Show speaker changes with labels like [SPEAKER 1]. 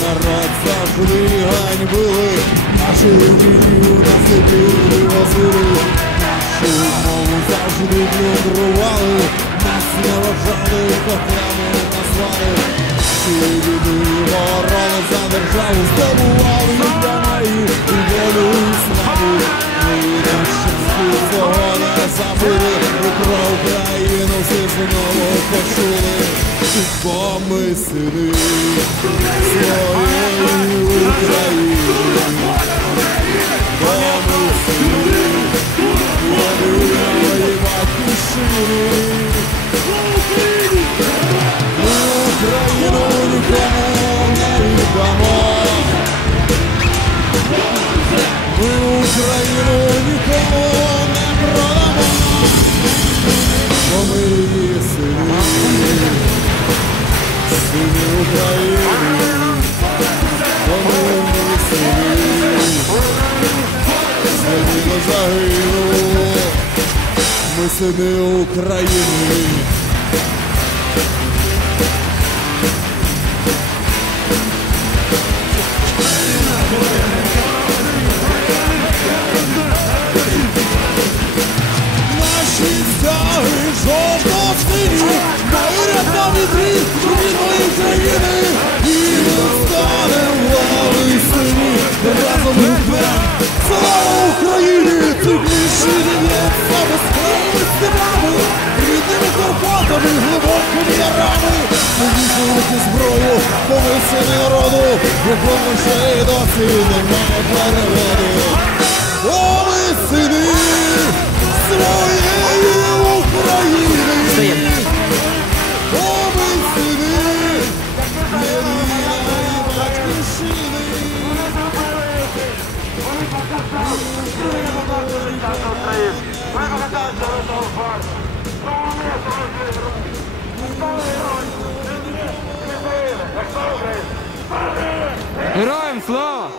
[SPEAKER 1] Народ завжди ганьбили, нашу релігію на собі вивозили, нашу мову завжди плюндрували, нас не вважали, котлями назвали. Всі люди ворони за державу забули, і про Україну всі знову почули. Бо ми сини своєї України. ми сини України. Наші Карпатами, глибокими ярами. Візьмуть зброю, коли сини народу, якому ще й досі немає переводу. О, ми сини своєї України. О, ми сини єдиної батьківщини.
[SPEAKER 2] Вони показали, що Україна. Ви показали, що Героям слава!